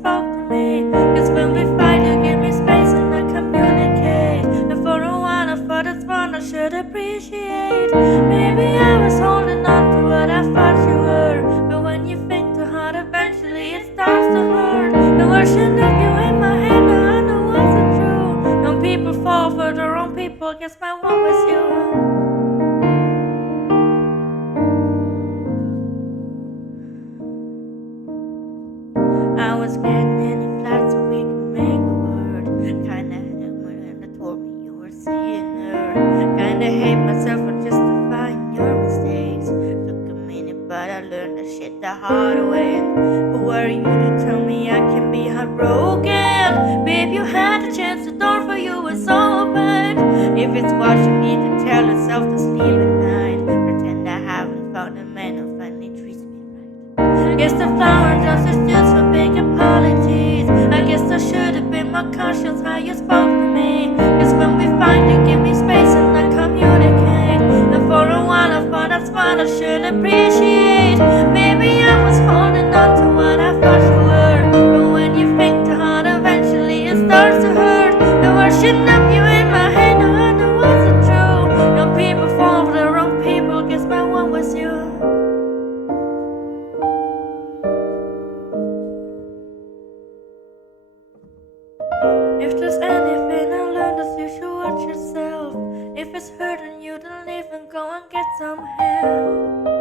spoke to me. Cause when we fight, you give me space and I communicate. And for a while I thought it's one I should appreciate. Maybe I was holding on to what I thought you were, but when you think too hard, eventually it starts to hurt. The version of you in my head, now I know wasn't true. Young people fall for the wrong people, guess my one was you. I was getting any flights so we could make a word. Kinda and they told me you were seeing her. Kinda hate myself for justifying your mistakes. Took a minute, but I learned that shit the hard way. Who are you to tell me I can be heartbroken? Babe, you had a chance, the door for you was open. If it's what you need to tell yourself to sleep at night, pretend I haven't found a man who finally treats me right. Guess the flower just is just for big apologies. I guess I should have been more cautious how you spoke to me. Cause when we fight, you give me space and I communicate. And for a while I thought that's what I should appreciate. Maybe I was holding on to what I thought you were, but when you think too hard, eventually it starts to hurt. The version of you in my head, now I know wasn't true. Young people fall for the wrong people, guess my one was you. If there's anything I learned, is you should watch yourself. If it's hurting you, then leave and go and get some help.